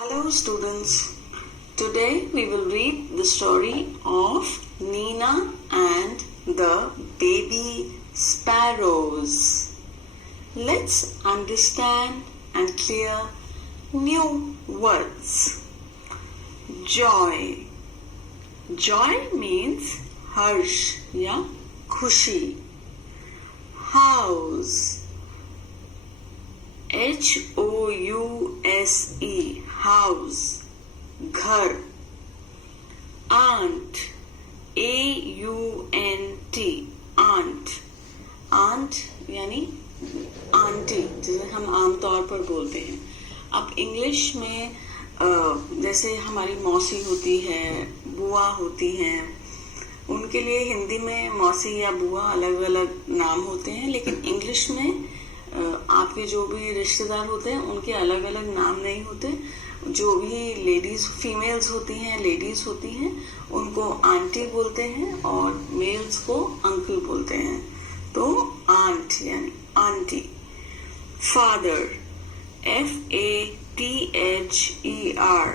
Hello students, today we will read the story of Nina and the baby sparrows. Let's understand and clear new words. Joy. Joy means harsh या खुशी. House. House, house, घर. Aunt, aunt, aunt, aunt यानी aunty, जिसे हम आमतौर पर बोलते हैं. अब इंग्लिश में जैसे हमारी मौसी होती है, बुआ होती हैं, उनके लिए हिंदी में मौसी या बुआ अलग अलग नाम होते हैं, लेकिन इंग्लिश में आपके जो भी रिश्तेदार होते हैं उनके अलग अलग नाम नहीं होते. जो भी लेडीज फीमेल्स होती हैं, लेडीज होती हैं, उनको आंटी बोलते हैं और मेल्स को अंकल बोलते हैं. तो आंट यानी आंटी. फादर, FATHER,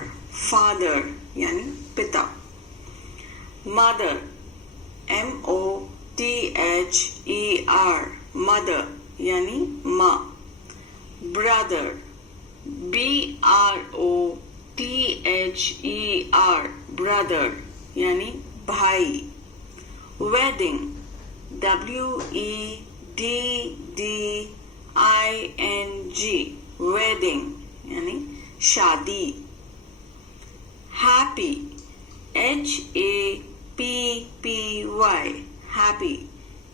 फादर यानी पिता. मदर, MOTHER, मदर यानी माँ. ब्रदर, BROTHER, ब्रदर यानी भाई. वेडिंग, WEDDING, वेडिंग यानी शादी. हैप्पी, HAPPY, हैप्पी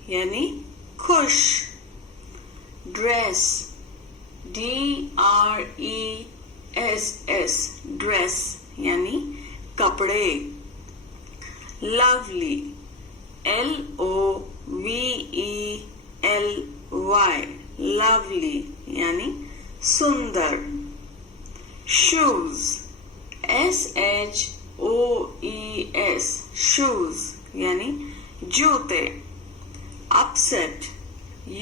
यानी खुश. ड्रेस, DRESS, ड्रेस यानी कपड़े. लवली, LOVELY, लवली यानी सुंदर. शूज, SHOES, शूज यानी जूते. अपसेट,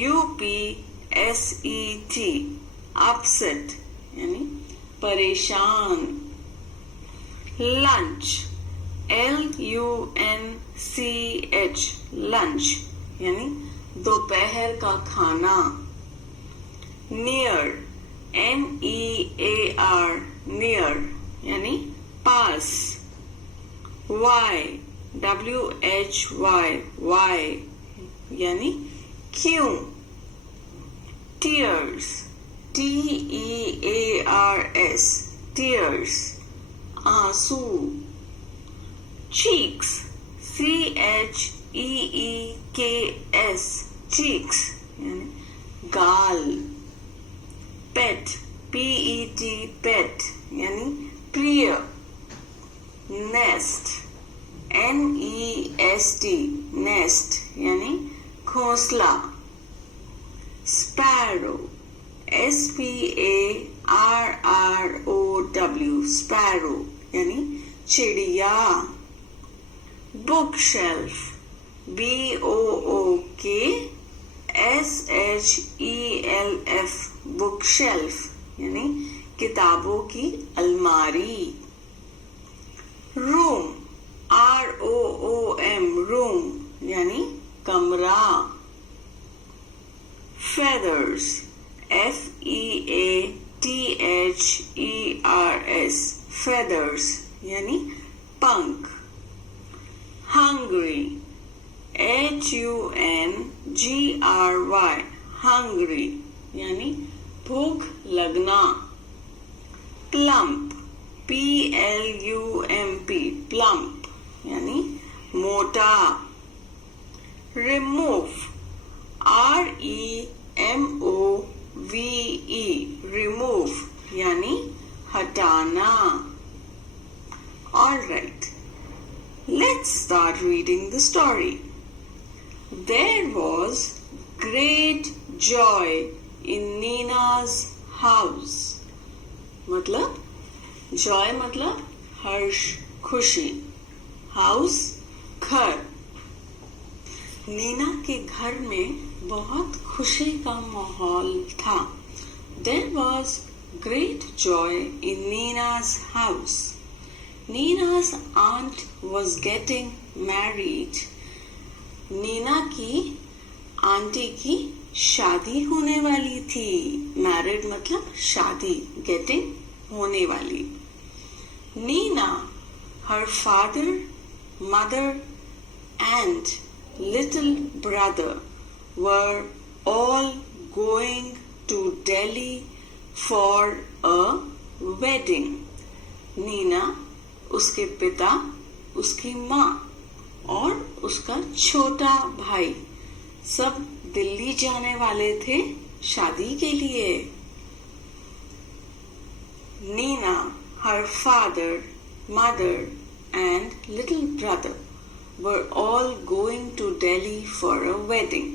UPSET, अपसेट यानी परेशान. लंच, LUNCH, लंच यानी दोपहर का खाना. नियर, NEAR, नियर यानी पास. WHY, यानी क्यों. टीयर्स, TEARS, टीयर्स आंसू. चीक्स, CHEEKS, चीक्स यानी गाल. पेट, PET, पेट यानी प्रिय. नेस्ट, NEST, नेस्ट यानी घोंसला. स्पैरो, SPARROW, स्पैरो यानी चिड़िया. Book shelf, BOOKSHELF, book shelf यानी किताबों की अलमारी. रूम, ROOM, रूम यानी कमरा. feathers, FEATHERS, feathers यानी पंख. hungry, HUNGRY, hungry यानी भूख लगना. plump, PLUMP, plump यानी मोटा. remove, REMOVE, remove यानी हटाना. All right, let's start reading the story. There was great joy in Nina's house. मतलब joy मतलब हर्ष, खुशी. house घर. नीना के घर में बहुत खुशी का माहौल था. There was great joy in Nina's house. Nina's aunt was getting married. Neena की आंटी की शादी होने वाली थी. मैरिड मतलब शादी, गेटिंग होने वाली. Nina, her father, mother and little brother were all going to Delhi for a wedding. Neena, उसके पिता, उसकी माँ और उसका छोटा भाई सब दिल्ली जाने वाले थे शादी के लिए. Neena, her father, mother and little brother were all going to Delhi for a wedding.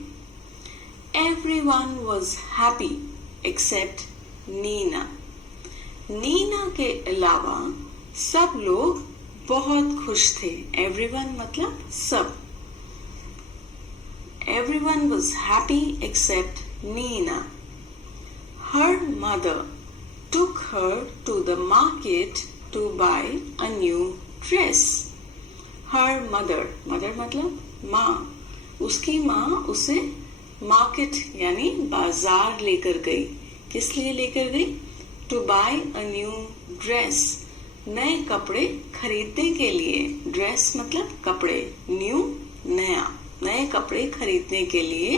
Everyone was happy except Nina. Neena के अलावा सब लोग बहुत खुश थे. Everyone मतलब सब. Everyone was happy except Nina. Her mother took her to the market to buy a new dress. Her mother मतलब माँ. उसकी माँ उसे मार्केट यानी बाजार लेकर गई. किस लिए लेकर गई? To buy a new dress. नए कपड़े खरीदने के लिए. ड्रेस मतलब कपड़े. न्यू नया. नए कपड़े खरीदने के लिए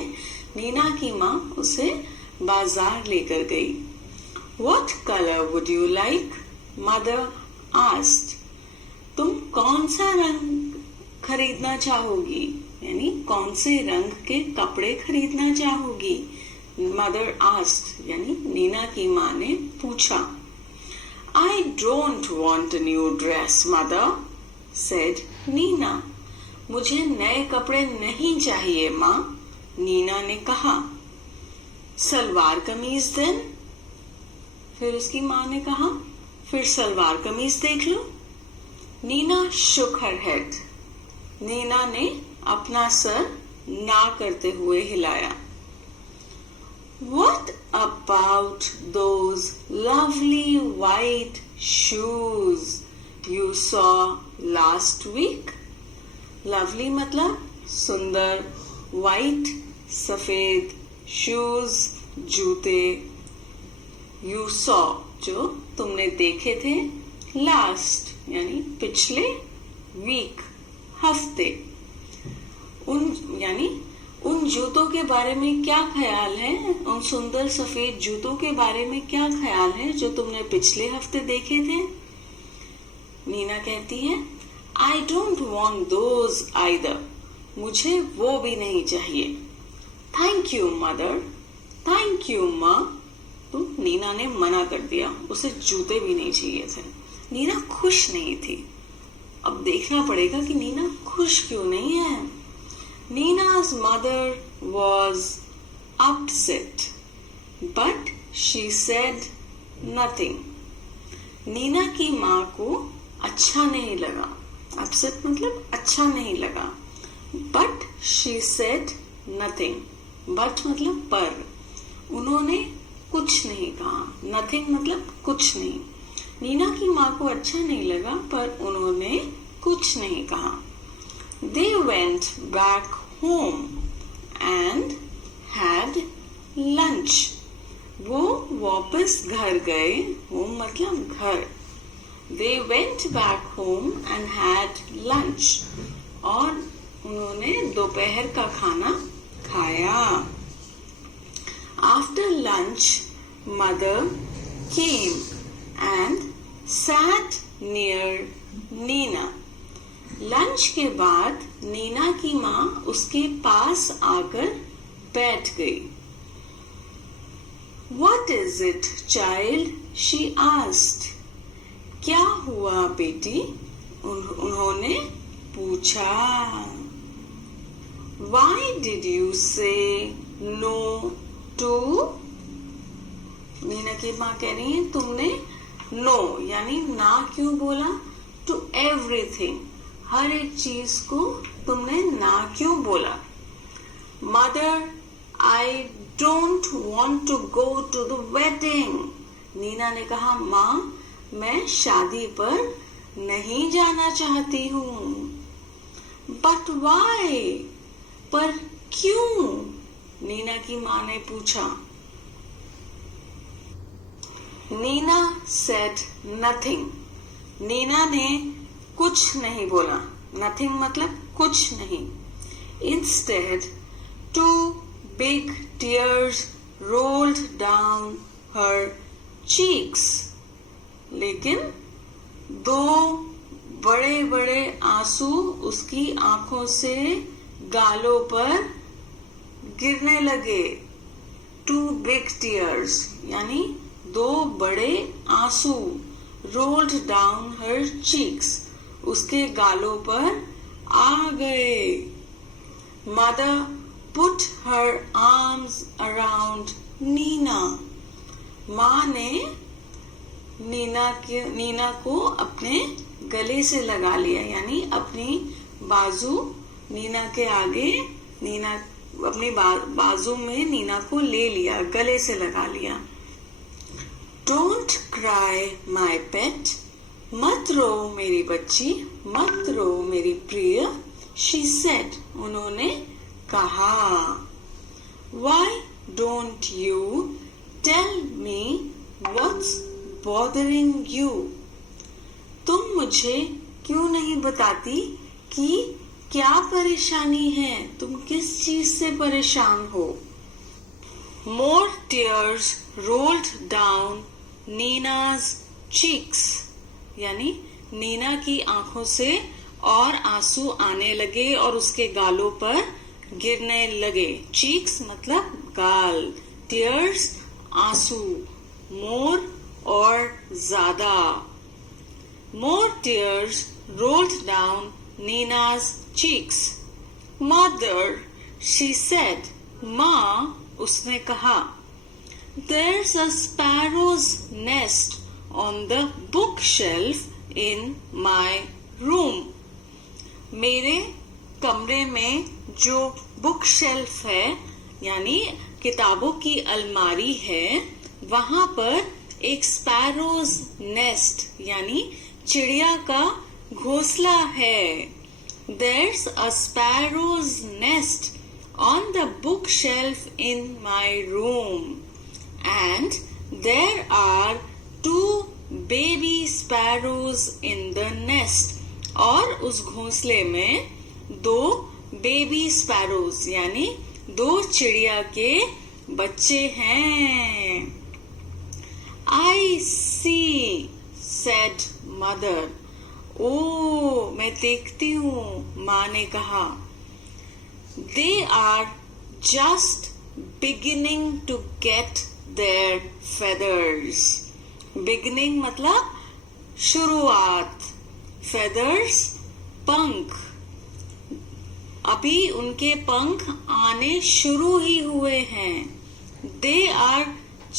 नीना की माँ उसे बाजार लेकर गई. What color would you like? Mother asked. तुम कौन सा रंग खरीदना चाहोगी? यानी कौन से रंग के कपड़े खरीदना चाहोगी? Mother asked यानी नीना की माँ ने पूछा. I don't want a new dress, mother, said Nina. मुझे नए कपड़े नहीं चाहिए माँ, नीना ने कहा. सलवार कमीज then? फिर उसकी माँ ने कहा, फिर सलवार कमीज देख लो. Neena shook her head. Neena ने अपना सर ना करते हुए हिलाया. What about those lovely white shoes you saw last week? Lovely मतलब सुंदर, white सफेद, shoes जूते. You saw जो तुमने देखे थे. Last यानी पिछले, week हफ्ते. उन जूतों के बारे में क्या ख्याल है? उन सुंदर सफेद जूतों के बारे में क्या ख्याल है जो तुमने पिछले हफ्ते देखे थे? नीना कहती है, I don't want those either. मुझे वो भी नहीं चाहिए. Thank you, mother. Thank you, माँ. तो नीना ने मना कर दिया. उसे जूते भी नहीं चाहिए थे. नीना खुश नहीं थी. अब देखना पड़ेगा कि नीना खुश क्यों नहीं है. Nina's mother was upset, but she said nothing. Neena की माँ को अच्छा नहीं लगा. Upset मतलब अच्छा नहीं लगा. But she said nothing. But मतलब पर. उन्होंने कुछ नहीं कहा. Nothing मतलब कुछ नहीं. नीना की माँ को अच्छा नहीं लगा पर उन्होंने कुछ नहीं कहा. They went back home and had lunch. वो वापस घर गए. Home मतलब घर. They went back home and had lunch. और उन्होंने दोपहर का खाना खाया. After lunch, mother came and sat near Nina. Lunch के बाद नीना की माँ उसके पास आकर बैठ गई. What is it, child? She asked. क्या हुआ बेटी? उन्होंने पूछा. Why did you say no to? Neena की माँ कह रही है तुमने no यानी ना क्यों बोला? To everything. हर एक चीज को तुमने ना क्यों बोला? Mother, I don't want to go to the wedding. Neena ने कहा, माँ मैं शादी पर नहीं जाना चाहती हूँ। But why? पर क्यों? नीना की माँ ने पूछा। Neena said nothing. नीना ने कुछ नहीं बोला। नथिंग मतलब कुछ नहीं। Instead 2 big tears rolled down her cheeks. लेकिन 2 बड़े बड़े आंसू उसकी आंखों से गालों पर गिरने लगे। 2 big tears यानी 2 बड़े आंसू। rolled down her cheeks उसके गालों पर आ गए। Mother put her arms around Nina. माँ ने नीना को अपने गले से लगा लिया, यानी अपनी बाजू नीना के आगे, अपनी बाजू में नीना को ले लिया, गले से लगा लिया। Don't cry my pet. मत रो मेरी बच्ची, मत रो मेरी प्रिय। She said. उन्होंने कहा। Why don't you tell me what's bothering you? तुम मुझे क्यों नहीं बताती कि क्या परेशानी है, तुम किस चीज से परेशान हो? More tears rolled down Nina's cheeks. यानी नीना की आंखों से और आंसू आने लगे और उसके गालों पर गिरने लगे। चीक्स मतलब गाल, टीयर्स आंसू, मोर और ज्यादा। More tears rolled down Nina's cheeks. Mother, she said. माँ, उसने कहा. There's a sparrow's nest on the bookshelf in my room. मेरे कमरे में जो बुक शेल्फ है, यानी किताबों की अलमारी है, वहां पर एक स्पैरोज नेस्ट यानी चिड़िया का घोंसला है। There's a sparrow's nest on the bookshelf in my room. And there are 2 baby sparrows in the nest. और उस घोंसले में 2 बेबी स्पैरोज यानी 2 चिड़िया के बच्चे हैं। I see, said mother. ओ, मैं देखती हूँ, माँ ने कहा। They are just beginning to get their feathers. Beginning मतलब शुरुआत, feathers पंख। अभी उनके पंख आने शुरू ही हुए हैं। They are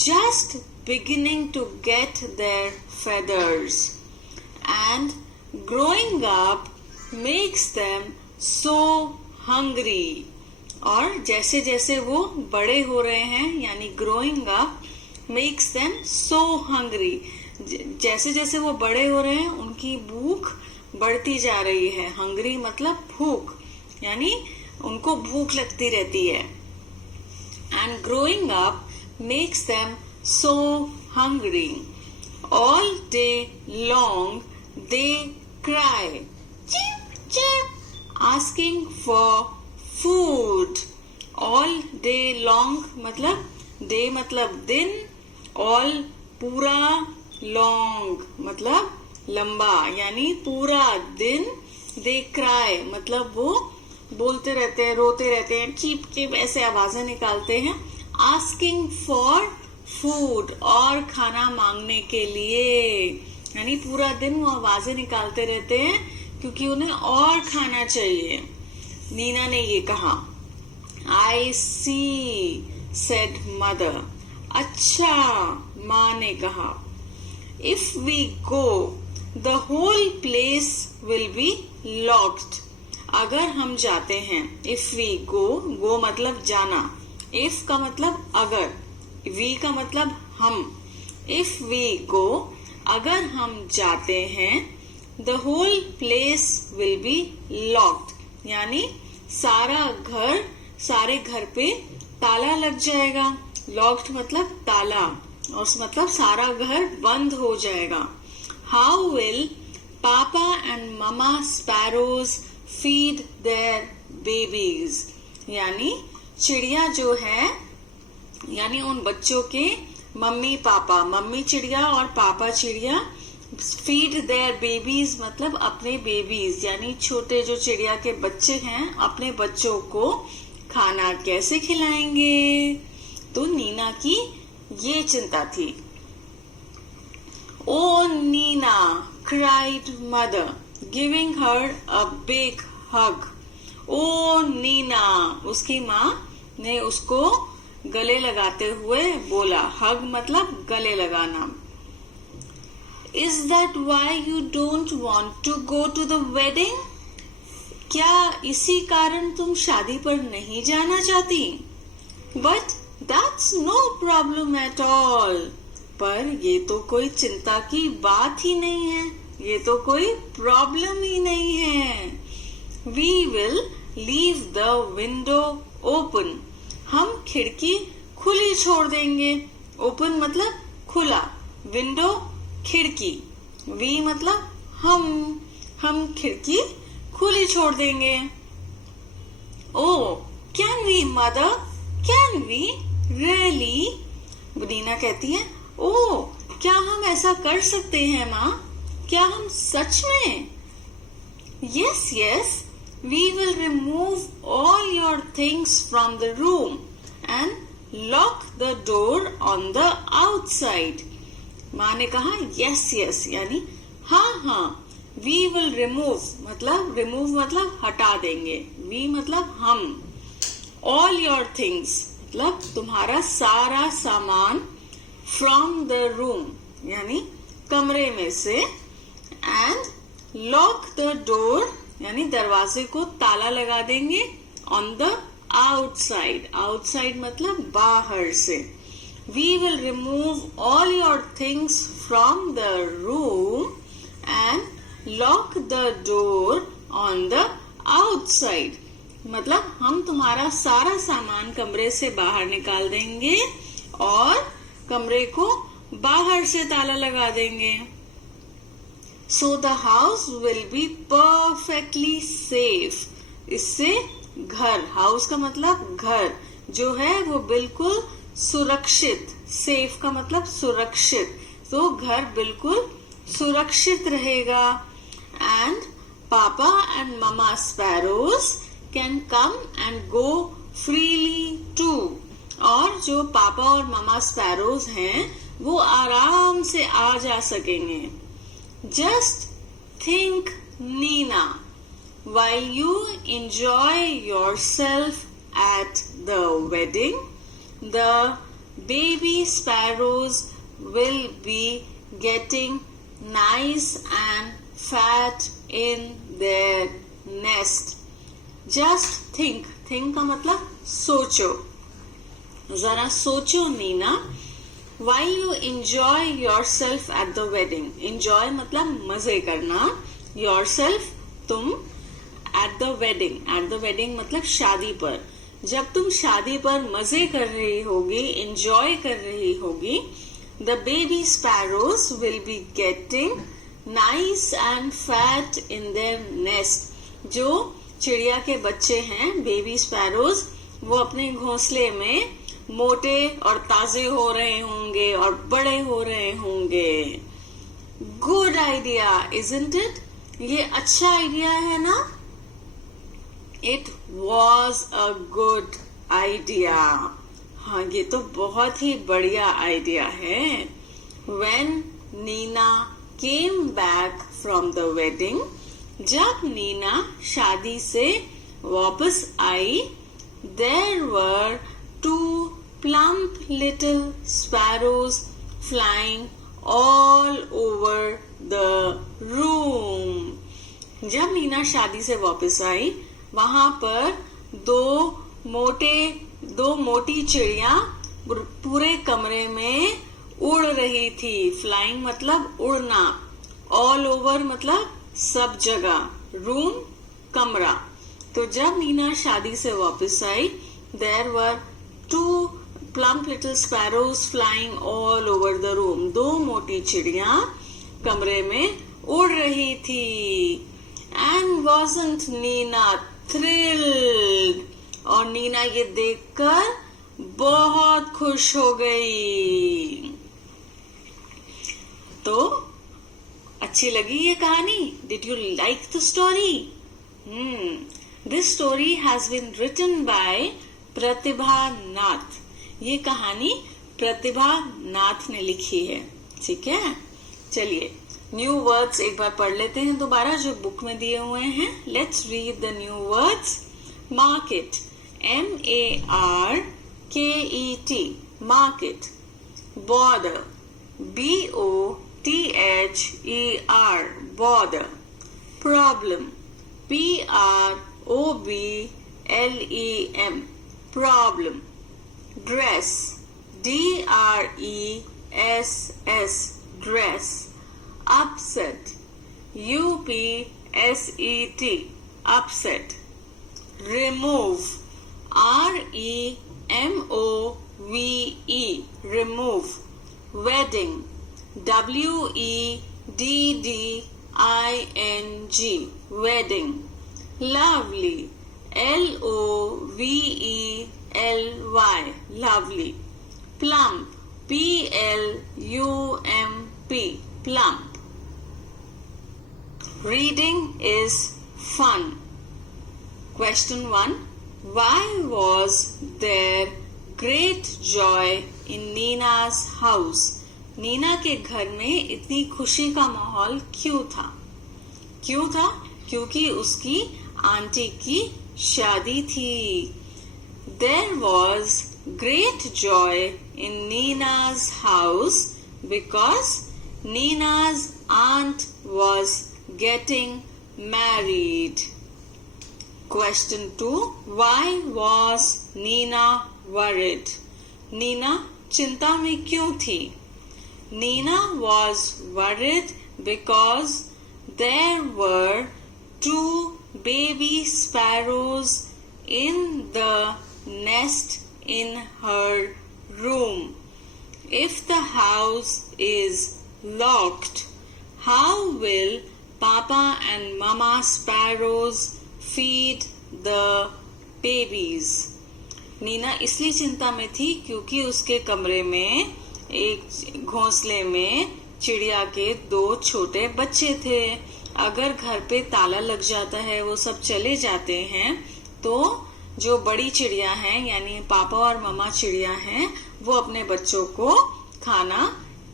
just beginning to get their feathers. And growing up makes them so hungry. और जैसे जैसे वो बड़े हो रहे हैं, यानी growing up makes them so hungry. जैसे जैसे वो बड़े हो रहे हैं, उनकी भूख बढ़ती जा रही है। hungry मतलब भूख, यानी उनको भूख लगती रहती है। And growing up makes them so hungry. All day long they cry, chip chip, asking for food. All day long मतलब day मतलब दिन, all पूरा, long मतलब लंबा, यानी पूरा दिन। they cry मतलब वो बोलते रहते हैं, रोते रहते हैं, चीप चीप ऐसे आवाजें निकालते हैं। asking for food और खाना मांगने के लिए, यानी पूरा दिन वो आवाजें निकालते रहते हैं क्योंकि उन्हें और खाना चाहिए। नीना ने ये कहा। I see, said mother. अच्छा, माँ ने कहा। If we go, the whole place will be locked. अगर हम जाते हैं, if we go, go मतलब जाना, if का मतलब अगर, we का मतलब हम, इफ वी गो, अगर हम जाते हैं, the whole place will be locked, यानी सारे घर पे ताला लग जाएगा। लॉक्ड मतलब ताला, और मतलब सारा घर बंद हो जाएगा। हाउ विल पापा and mama sparrows feed there babies, यानी चिड़िया जो है, यानी उन बच्चों के मम्मी चिड़िया और पापा चिड़िया, फीड देयर बेबीज मतलब अपने बेबीज, यानी छोटे जो चिड़िया के बच्चे हैं अपने बच्चों को खाना कैसे खिलाएंगे। तो नीना की ये चिंता थी। ओ Neena, cried mother, giving her a big hug. ओ नीना, उसकी माँ ने उसको गले लगाते हुए बोला। हग मतलब गले लगाना। Is that why you don't want to go to the wedding? क्या इसी कारण तुम शादी पर नहीं जाना चाहती? But that's no problem at all. पर ये तो कोई चिंता की बात ही नहीं है, ये तो कोई प्रॉब्लम ही नहीं है। We will leave the window open. हम खिड़की खुली छोड़ देंगे। ओपन मतलब खुला, विंडो खिड़की, वी मतलब हम खिड़की खुली छोड़ देंगे। Oh can we mother, can we really? Neena कहती है, ओ क्या हम ऐसा कर सकते हैं माँ, क्या हम सच में? Yes yes, we will remove all your things from the room and lock the door on the outside. माँ ने कहा यस यस, यानी हाँ, वी विल रिमूव मतलब हटा देंगे, वी मतलब हम, ऑल योर थिंग्स मतलब तुम्हारा सारा सामान, फ्रॉम द रूम यानी कमरे में से, एंड लॉक द डोर यानी दरवाजे को ताला लगा देंगे, ऑन द आउटसाइड, आउटसाइड मतलब बाहर से। We will remove all your things from the room and lock the door on the outside, मतलब हम तुम्हारा सारा सामान कमरे से बाहर निकाल देंगे और कमरे को बाहर से ताला लगा देंगे। So the house will be perfectly safe. इससे घर, हाउस का मतलब घर जो है वो बिल्कुल सुरक्षित, सेफ का मतलब सुरक्षित, तो घर बिल्कुल सुरक्षित रहेगा। And papa and mama sparrows can come and go freely too. और जो पापा और ममा स्पैरोज हैं वो आराम से आ जा सकेंगे। Just think Nina, while you enjoy yourself at the wedding, the baby sparrows will be getting nice and fat in their nest. Just think, think का मतलब सोचो, जरा सोचो Neena. While you enjoy yourself at the wedding, enjoy मतलब मजे करना, yourself तुम, at the wedding मतलब शादी पर, जब तुम शादी पर मजे कर रही होगी, enjoy कर रही होगी, the baby sparrows will be getting nice and fat in their nest. जो चिड़िया के बच्चे हैं बेबी स्पैरोज, वो अपने घोंसले में मोटे और ताजे हो रहे होंगे और बड़े हो रहे होंगे। Good idea, isn't it? ये अच्छा आइडिया है ना? It was a good idea. हाँ, ये तो बहुत ही बढ़िया आइडिया है। When Neena came back from the wedding, जब नीना शादी से वापस आई, there were 2 plump little sparrows flying all over the room. जब नीना शादी से वापस आई, वहां पर दो मोटी चिड़िया पूरे कमरे में उड़ रही थी। फ्लाइंग मतलब उड़ना, ऑल ओवर मतलब सब जगह, रूम कमरा। तो जब नीना शादी से वापस आई, there were 2 plump little sparrows flying all over the room. 2 मोटी चिड़िया कमरे में उड़ रही थी। And wasn't Nina thrilled? और नीना ये देखकर बहुत खुश हो गई। तो अच्छी लगी ये कहानी? Did you like the story? This story has been written by प्रतिभा नाथ। ये कहानी प्रतिभा नाथ ने लिखी है। ठीक है, चलिए न्यू वर्ड्स एक बार पढ़ लेते हैं दोबारा जो बुक में दिए हुए हैं। Let's read the new words. Market, MARKET, market. Border, BOTHER, border. Problem, PROBLEM, problem. Dress, DRESS, dress. Upset, UPSET, upset. Remove, REMOVE, remove. Wedding, WEDDING, wedding. Lovely, LOVELY, lovely. Plump, PLUMP, plump. Reading is fun. Question 1. Why was there great joy in Nina's house? Nina के घर में इतनी खुशी का माहौल क्यों था? क्यों था? क्योंकि उसकी आंटी की शादी थी। There was great joy in Nina's house because Nina's aunt was getting married. Question 2. Why was Nina worried? Nina चिंता में क्यों थी? Nina was worried because there were 2 baby sparrows in the nest in her room. If the house is locked, how will Papa and Mama sparrows feed the babies? Neena इसलिए चिंता में थी क्योंकि उसके कमरे में एक घोंसले में चिड़िया के 2 छोटे बच्चे थे। अगर घर पे ताला लग जाता है, वो सब चले जाते हैं, तो जो बड़ी चिड़िया हैं यानी पापा और मम्मा चिड़िया हैं, वो अपने बच्चों को खाना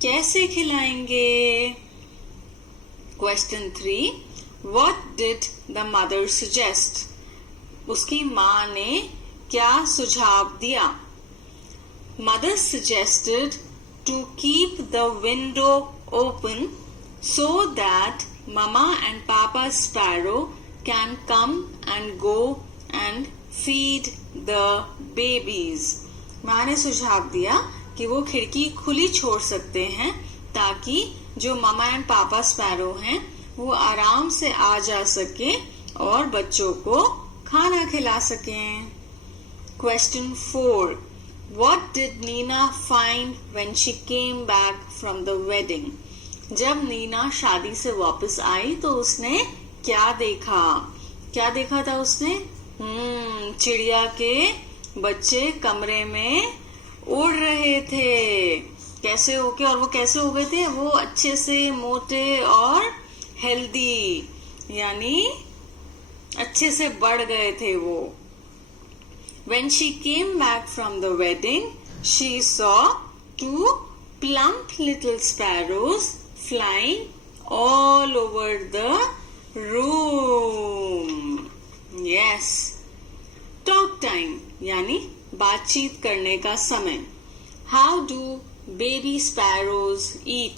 कैसे खिलाएंगे? Question 3. What did the mother suggest? उसकी माँ ने क्या सुझाव दिया? Mother suggested to keep the window open so that Mama and Papa Sparrow can come and go and feed the babies. माँ ने सुझाव दिया कि वो खिड़की खुली छोड़ सकते हैं ताकि जो मामा एंड पापा स्पैरो हैं वो आराम से आ जा सके और बच्चों को खाना खिला सकें। Question 4. What did Nina find when she came back from the wedding? जब नीना शादी से वापस आई तो उसने क्या देखा? क्या देखा था उसने? चिड़िया के बच्चे कमरे में उड़ रहे थे। कैसे होके? और वो कैसे हो गए थे? वो अच्छे से मोटे और हेल्दी, यानी अच्छे से बढ़ गए थे वो। When she came back from the wedding, she saw 2 plump little sparrows flying all over the room. Yes. Talk time, यानी बातचीत करने का समय। How do baby sparrows eat?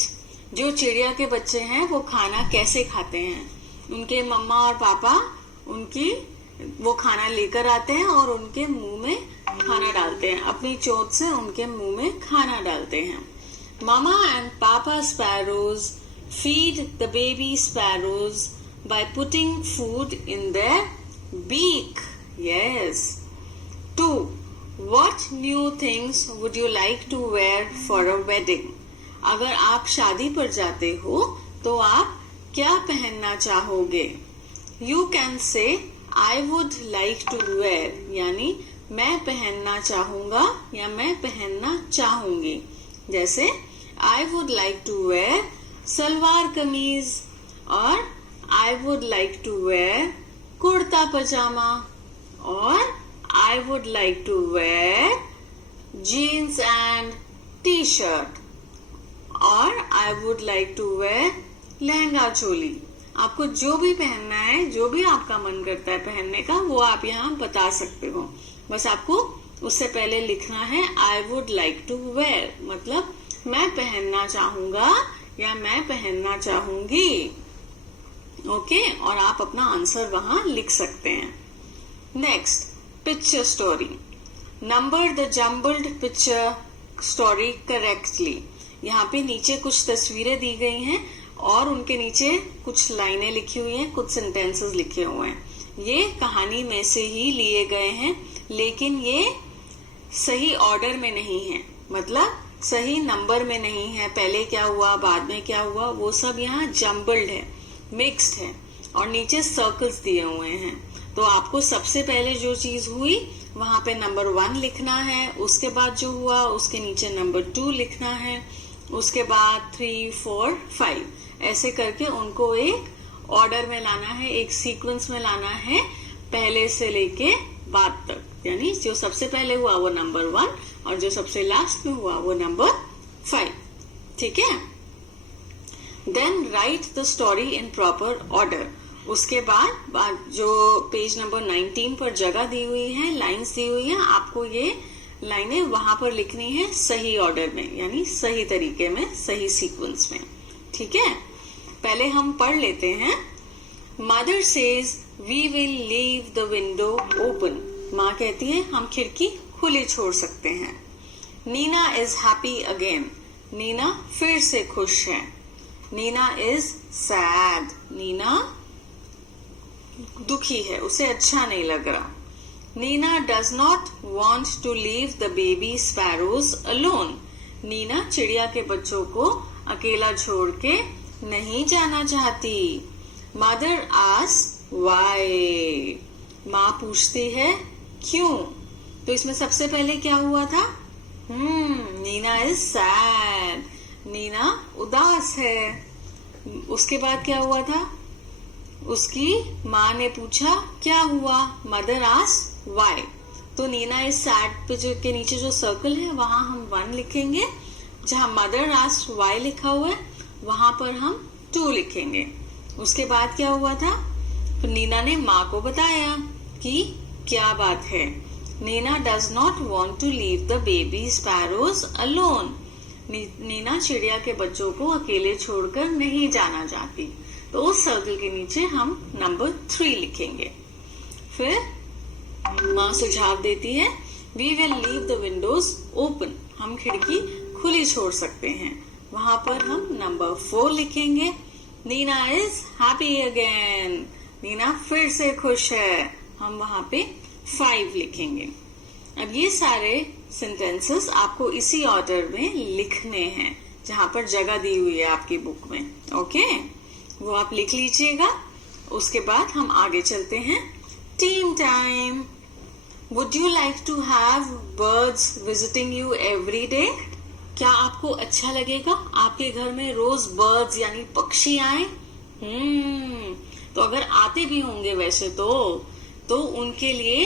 जो चिड़िया के बच्चे हैं वो खाना कैसे खाते हैं? उनके मम्मा और पापा वो खाना लेकर आते हैं और उनके मुंह में खाना डालते हैं, अपनी चोंच से उनके मुंह में खाना डालते हैं। Mama and Papa sparrows feed the baby sparrows by putting food in their beak. Yes. 2. What new things would you like to wear for a wedding? अगर आप शादी पर जाते हो तो आप क्या पहनना चाहोगे? You can say I would like to wear, यानी मैं पहनना चाहूंगा या मैं पहनना चाहूंगी. जैसे I would like to wear salwar kameez और I would like to wear kurta पजामा और I would like to wear jeans and t-shirt और I would like to wear lehenga choli. आपको जो भी पहनना है, जो भी आपका मन करता है पहनने का, वो आप यहाँ बता सकते हो. बस आपको उससे पहले लिखना है I would like to wear, मतलब मैं पहनना चाहूंगा या मैं पहनना चाहूंगी. ओके, और आप अपना आंसर वहां लिख सकते हैं. Next, picture story. Number the jumbled picture story correctly. यहाँ पे नीचे कुछ तस्वीरें दी गई हैं और उनके नीचे कुछ लाइनें लिखी हुई हैं, कुछ सेंटेंसेस लिखे हुए हैं. ये कहानी में से ही लिए गए हैं, लेकिन ये सही ऑर्डर में नहीं है, मतलब सही नंबर में नहीं है. पहले क्या हुआ, बाद में क्या हुआ, वो सब यहाँ जम्बल्ड है, मिक्स्ड है और नीचे सर्कल्स दिए हुए हैं. तो आपको सबसे पहले जो चीज हुई वहां पे नंबर 1 लिखना है, उसके बाद जो हुआ उसके नीचे नंबर 2 लिखना है, उसके बाद 3, 4, 5 ऐसे करके उनको एक ऑर्डर में लाना है, एक सीक्वेंस में लाना है, पहले से लेके बाद तक. यानी जो सबसे पहले हुआ वो नंबर 1 और जो सबसे लास्ट में हुआ वो नंबर 5. ठीक है. Then write the story in proper order. उसके बाद जो पेज नंबर 19 पर जगह दी हुई है, लाइंस दी हुई है, आपको ये लाइनें वहां पर लिखनी है सही ऑर्डर में, यानी सही तरीके में, सही सीक्वेंस में. ठीक है. पहले हम पढ़ लेते हैं. Mother says we will leave the window open. माँ कहती है हम खिड़की खुली छोड़ सकते हैं. Nina is happy again. Nina फिर से खुश है. Neena is sad. नीना दुखी है, उसे अच्छा नहीं लग रहा. Nina does not want to leave the baby sparrows alone. Nina चिड़िया के बच्चों को अकेला छोड़ के नहीं जाना चाहती. Mother asks why. माँ पूछती है क्यों. तो इसमें सबसे पहले क्या हुआ था, नीना इज सैड. नीना उदास है. उसके बाद क्या हुआ था, उसकी माँ ने पूछा क्या हुआ, मदर आस्क्ड व्हाई. तो नीना इज सैड पे जो के नीचे जो सर्कल है वहां हम 1 लिखेंगे. जहां मदर आस्क्ड व्हाई लिखा हुआ है वहां पर हम 2 लिखेंगे. उसके बाद क्या हुआ था, तो नीना ने माँ को बताया कि क्या बात है. Nina does not want to leave the baby sparrows alone. Nina चिड़िया के बच्चों को अकेले छोड़कर नहीं जाना चाहती. तो उस सर्कल के नीचे हम नंबर 3 लिखेंगे. फिर माँ सुझाव देती है we will leave the windows open. हम खिड़की खुली छोड़ सकते हैं. वहां पर हम नंबर 4 लिखेंगे. Nina is happy again. Nina फिर से खुश है. हम वहां पे 5 लिखेंगे. अब ये सारे सेंटेंसेस आपको इसी ऑर्डर में लिखने हैं जहां पर जगह दी हुई है आपकी बुक में. ओके, वो आप लिख लीजिएगा. उसके बाद हम आगे चलते हैं. Team time. Would you like to have birds visiting you every day. क्या आपको अच्छा लगेगा आपके घर में रोज बर्ड्स यानी पक्षी आए. तो अगर आते भी होंगे वैसे तो उनके लिए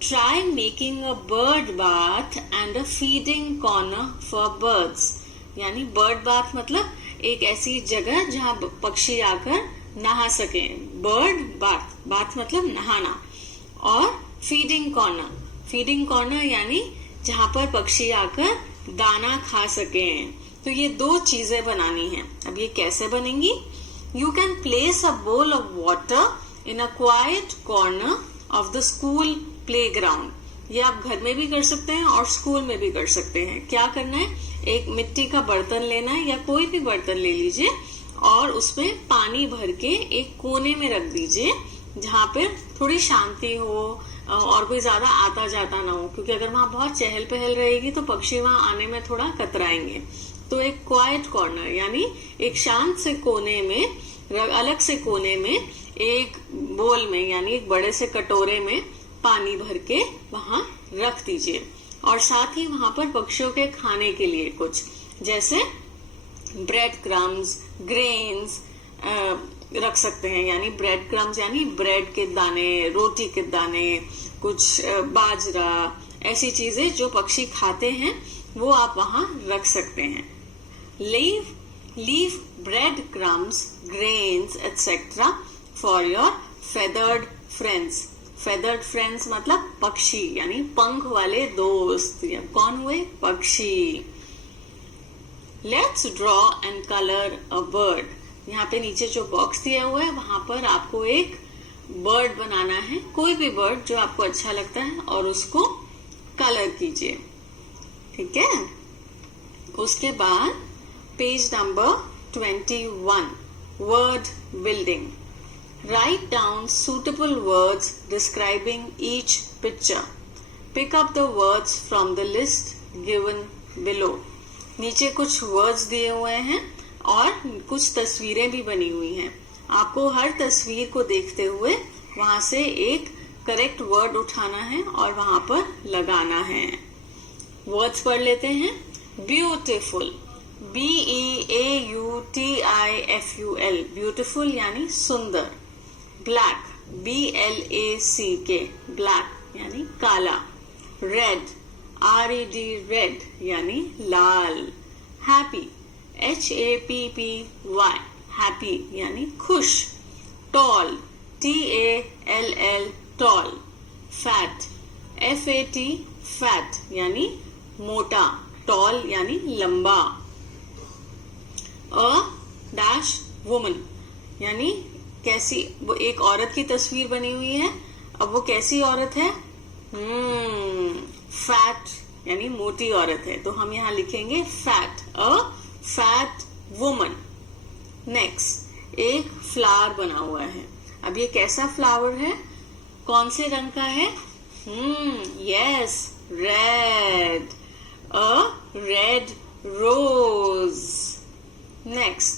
try making a bird bath and a feeding corner for birds. यानी बर्ड बाथ मतलब एक ऐसी जगह जहां पक्षी आकर नहा सके. बर्ड बाथ, बाथ मतलब नहाना. और फीडिंग कॉर्नर, फीडिंग कॉर्नर यानी जहां पर पक्षी आकर दाना खा सके. तो ये 2 चीजें बनानी है. अब ये कैसे बनेंगी. You can place a bowl of water in a quite corner of the school playground. ये आप घर में भी कर सकते हैं और स्कूल में भी कर सकते हैं। क्या करना है, एक मिट्टी का बर्तन लेना है या कोई भी बर्तन ले लीजिए और उसमें पानी भर के एक कोने में रख दीजिए जहाँ पे थोड़ी शांति हो और कोई ज्यादा आता जाता ना हो, क्योंकि अगर वहां बहुत चहल पहल रहेगी तो पक्षी वहां आने में थोड़ा कतराएंगे। तो एक क्वाइट कॉर्नर यानी एक शांत से कोने में, अलग से कोने में एक बोल में यानी एक बड़े से कटोरे में पानी भर के वहां रख दीजिए। और साथ ही वहां पर पक्षियों के खाने के लिए कुछ जैसे ब्रेड क्रम्स, ग्रेन्स रख सकते हैं, यानी ब्रेड क्रम्स यानी ब्रेड के दाने, रोटी के दाने, कुछ बाजरा, ऐसी चीजें जो पक्षी खाते हैं वो आप वहां रख सकते हैं। Leave bread crumbs, grains etcetera for your feathered friends. Feathered friends मतलब पक्षी यानी पंख वाले दोस्त। या कौन हुए, पक्षी। Let's draw and colour a bird. यहाँ पे नीचे जो बॉक्स दिया हुआ है वहां पर आपको एक बर्ड बनाना है, कोई भी बर्ड जो आपको अच्छा लगता है, और उसको कलर कीजिए। ठीक है। उसके बाद page number 21, word building. Write down suitable words describing each picture. Pick up the words from the list given below. नीचे कुछ वर्ड्स दिए हुए हैं और कुछ तस्वीरें भी बनी हुई हैं। आपको हर तस्वीर को देखते हुए वहां से एक करेक्ट वर्ड उठाना है और वहां पर लगाना है। वर्ड्स पढ़ लेते हैं। ब्यूटिफुल, BEAUTIFUL, ब्यूटिफुल यानी सुंदर। ब्लैक, BLACK, ब्लैक यानी काला। रेड, RED, रेड यानी लाल। हैप्पी, HAPPY, हैप्पी यानी खुश। Tall, TALL, tall. Fat, FAT, fat यानी मोटा। टॉल यानी लंबा। डैश वुमन यानी कैसी, वो एक औरत की तस्वीर बनी हुई है। अब वो कैसी औरत है, फैट यानी मोटी औरत है, तो हम यहाँ लिखेंगे fat, a fat woman. Next, एक फ्लावर बना हुआ है। अब ये कैसा फ्लावर है, कौन से रंग का है, yes, red, a red rose. Next,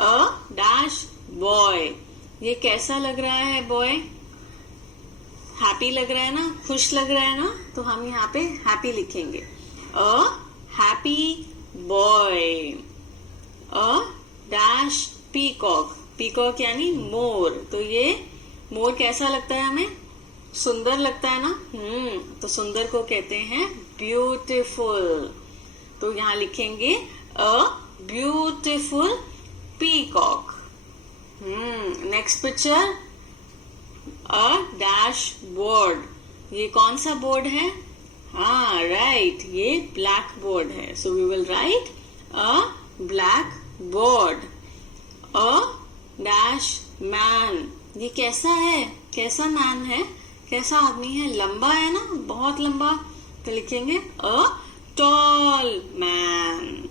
a dash boy, ये कैसा लग रहा है बॉय, हैप्पी लग रहा है ना, खुश लग रहा है ना, तो हम यहाँ पे हैप्पी लिखेंगे। A happy boy. A dash peacock, peacock यानी मोर, तो ये मोर कैसा लगता है हमें, सुंदर लगता है ना, तो सुंदर को कहते हैं ब्यूटीफुल। तो यहाँ लिखेंगे a beautiful peacock. Next picture, a dash board, ये कौन सा बोर्ड है, हाँ राइट, ये ब्लैक बोर्ड है। So we will write a black board. A dash man, ये कैसा है, कैसा मैन है, कैसा आदमी है, लंबा है ना, बहुत लंबा, तो लिखेंगे a tall man.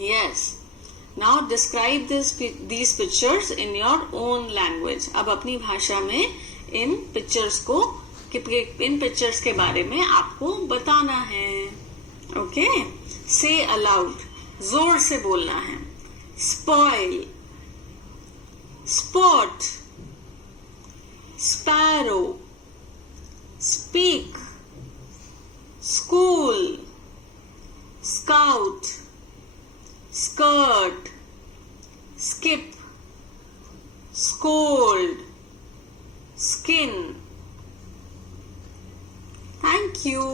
Yes, now describe these pictures in your own language. अब अपनी भाषा में इन पिक्चर्स के बारे में आपको बताना है। ओके, से अलाउड, जोर से बोलना है। Spoil, spot, sparrow, speak, school, scout, skirt, skip, scold, skin. Thank you.